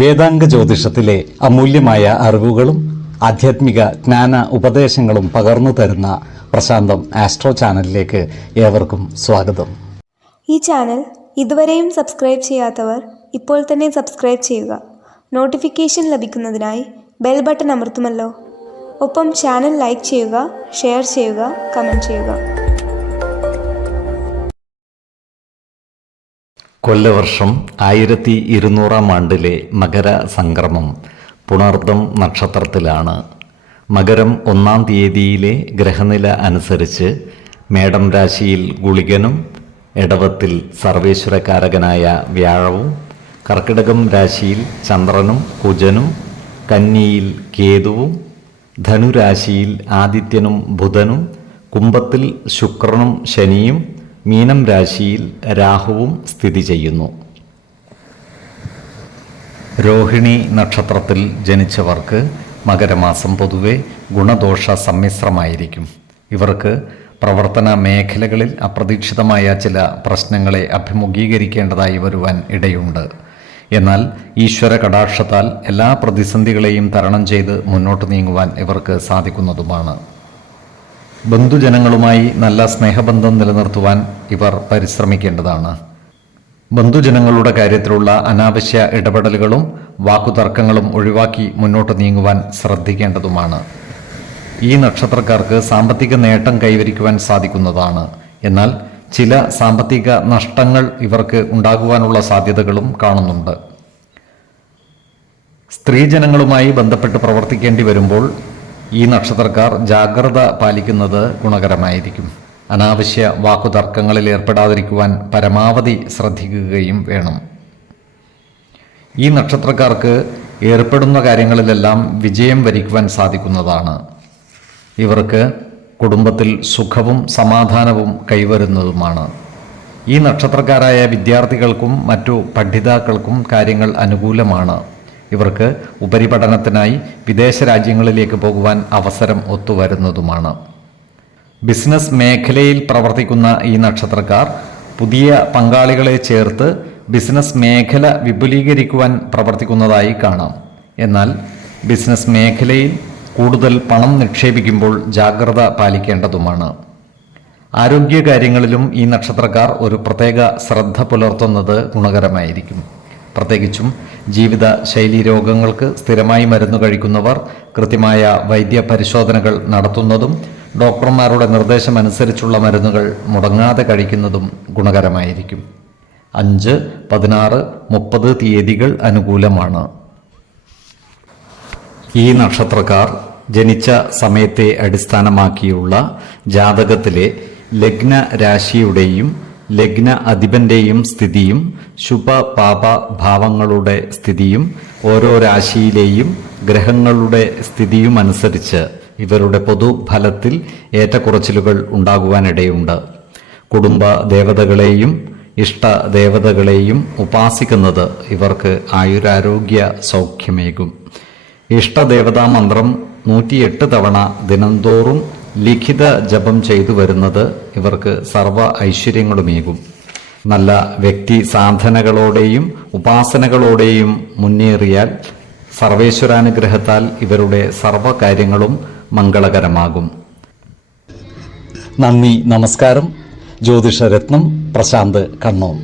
വേദാംഗ ജ്യോതിഷത്തിലെ അമൂല്യമായ അറിവുകളും ആധ്യാത്മിക ജ്ഞാന ഉപദേശങ്ങളും പകർന്നു തരുന്ന പ്രശാന്തം ആസ്ട്രോ ചാനലിലേക്ക് ഏവർക്കും സ്വാഗതം. ഈ ചാനൽ ഇതുവരെയും സബ്സ്ക്രൈബ് ചെയ്യാത്തവർ ഇപ്പോൾ തന്നെ സബ്സ്ക്രൈബ് ചെയ്യുക. നോട്ടിഫിക്കേഷൻ ലഭിക്കുന്നതിനായി ബെൽ ബട്ടൺ അമർത്തുമല്ലോ. ഒപ്പം ചാനൽ ലൈക്ക് ചെയ്യുക, ഷെയർ ചെയ്യുക, കമൻറ്റ് ചെയ്യുക. കൊല്ലവർഷം 1200 ആണ്ടിലെ മകര സംക്രമം പുണർദം നക്ഷത്രത്തിലാണ്. മകരം 1-ാം തീയതിയിലെ ഗ്രഹനില അനുസരിച്ച് മേടം രാശിയിൽ ഗുളികനും, എടവത്തിൽ സർവേശ്വരകാരകനായ വ്യാഴവും, കർക്കിടകം രാശിയിൽ ചന്ദ്രനും കുജനും, കന്നിയിൽ കേതുവും, ധനുരാശിയിൽ ആദിത്യനും ബുധനും, കുംഭത്തിൽ ശുക്രനും ശനിയും, മീനം രാശിയിൽ രാഹുവും സ്ഥിതി ചെയ്യുന്നു. രോഹിണി നക്ഷത്രത്തിൽ ജനിച്ചവർക്ക് മകരമാസം പൊതുവെ ഗുണദോഷ സമ്മിശ്രമായിരിക്കും. ഇവർക്ക് പ്രവർത്തന മേഖലകളിൽ അപ്രതീക്ഷിതമായ ചില പ്രശ്നങ്ങളെ അഭിമുഖീകരിക്കേണ്ടതായി വരുവാൻ ഇടയുണ്ട്. എന്നാൽ ഈശ്വര കടാക്ഷത്താൽ എല്ലാ പ്രതിസന്ധികളെയും തരണം ചെയ്ത് മുന്നോട്ട് നീങ്ങുവാൻ ഇവർക്ക് സാധിക്കുന്നതുമാണ്. ബന്ധുജനങ്ങളുമായി നല്ല സ്നേഹബന്ധം നിലനിർത്തുവാൻ ഇവർ പരിശ്രമിക്കേണ്ടതാണ്. ബന്ധുജനങ്ങളുടെ കാര്യത്തിലുള്ള അനാവശ്യ ഇടപെടലുകളും വാക്കുതർക്കങ്ങളും ഒഴിവാക്കി മുന്നോട്ട് നീങ്ങുവാൻ ശ്രദ്ധിക്കേണ്ടതുമാണ്. ഈ നക്ഷത്രക്കാർക്ക് സാമ്പത്തിക നേട്ടം കൈവരിക്കുവാൻ സാധിക്കുന്നതാണ്. എന്നാൽ ചില സാമ്പത്തിക നഷ്ടങ്ങൾ ഇവർക്ക് ഉണ്ടാകുവാനുള്ള സാധ്യതകളും കാണുന്നുണ്ട്. സ്ത്രീജനങ്ങളുമായി ബന്ധപ്പെട്ട് പ്രവർത്തിക്കേണ്ടി വരുമ്പോൾ ഈ നക്ഷത്രക്കാർ ജാഗ്രത പാലിക്കുന്നത് ഗുണകരമായിരിക്കും. അനാവശ്യ വാക്കുതർക്കങ്ങളിൽ ഏർപ്പെടാതിരിക്കുവാൻ പരമാവധി ശ്രദ്ധിക്കുകയും വേണം. ഈ നക്ഷത്രക്കാർക്ക് ഏർപ്പെടുന്ന കാര്യങ്ങളിലെല്ലാം വിജയം വരിക്കുവാൻ സാധിക്കുന്നതാണ്. ഇവർക്ക് കുടുംബത്തിൽ സുഖവും സമാധാനവും കൈവരുന്നതുമാണ്. ഈ നക്ഷത്രക്കാരായ വിദ്യാർത്ഥികൾക്കും മറ്റു പഠിതാക്കൾക്കും കാര്യങ്ങൾ അനുകൂലമാണ്. ഇവർക്ക് ഉപരിപഠനത്തിനായി വിദേശ രാജ്യങ്ങളിലേക്ക് പോകുവാൻ അവസരം ഒത്തുവരുന്നതുമാണ്. ബിസിനസ് മേഖലയിൽ പ്രവർത്തിക്കുന്ന ഈ നക്ഷത്രക്കാർ പുതിയ പങ്കാളികളെ ചേർത്ത് ബിസിനസ് മേഖല വിപുലീകരിക്കുവാൻ പ്രവർത്തിക്കുന്നതായി കാണാം. എന്നാൽ ബിസിനസ് മേഖലയിൽ കൂടുതൽ പണം നിക്ഷേപിക്കുമ്പോൾ ജാഗ്രത പാലിക്കേണ്ടതുമാണ്. ആരോഗ്യകാര്യങ്ങളിലും ഈ നക്ഷത്രക്കാർ ഒരു പ്രത്യേക ശ്രദ്ധ പുലർത്തുന്നത് ഗുണകരമായിരിക്കും. പ്രത്യേകിച്ചും ജീവിത ശൈലി രോഗങ്ങൾക്ക് സ്ഥിരമായി മരുന്ന് കഴിക്കുന്നവർ കൃത്യമായ വൈദ്യ പരിശോധനകൾ നടത്തുന്നതും ഡോക്ടർമാരുടെ നിർദ്ദേശമനുസരിച്ചുള്ള മരുന്നുകൾ മുടങ്ങാതെ കഴിക്കുന്നതും ഗുണകരമായിരിക്കും. 5, 16, 30 തീയതികൾ അനുകൂലമാണ്. ഈ നക്ഷത്രക്കാർ ജനിച്ച സമയത്തെ അടിസ്ഥാനമാക്കിയുള്ള ജാതകത്തിലെ ലഗ്ന രാശിയുടെയും ലഗ്ന അധിപന്റെയും സ്ഥിതിയും ശുഭ പാപ ഭാവങ്ങളുടെ സ്ഥിതിയും ഓരോ രാശിയിലെയും ഗ്രഹങ്ങളുടെ സ്ഥിതിയും അനുസരിച്ച് ഇവരുടെ പൊതുഫലത്തിൽ ഏറ്റക്കുറച്ചിലുകൾ ഉണ്ടാകുവാനിടയുണ്ട്. കുടുംബ ദേവതകളെയും ഇഷ്ട ദേവതകളെയും ഉപാസിക്കുന്നത് ഇവർക്ക് ആയുരാരോഗ്യ സൗഖ്യമേകും. ഇഷ്ടദേവതാ മന്ത്രം 108 തവണ ദിനംതോറും ലിഖിത ജപം ചെയ്തു വരുന്നത് ഇവർക്ക് സർവ ഐശ്വര്യങ്ങളുമേകും. നല്ല വ്യക്തി സാധനകളോടെയും ഉപാസനകളോടെയും മുന്നേറിയാൽ സർവേശ്വരാനുഗ്രഹത്താൽ ഇവരുടെ സർവകാര്യങ്ങളും മംഗളകരമാകും. നന്ദി, നമസ്കാരം. ജ്യോതിഷരത്നം പ്രശാന്ത് കണ്ണോം.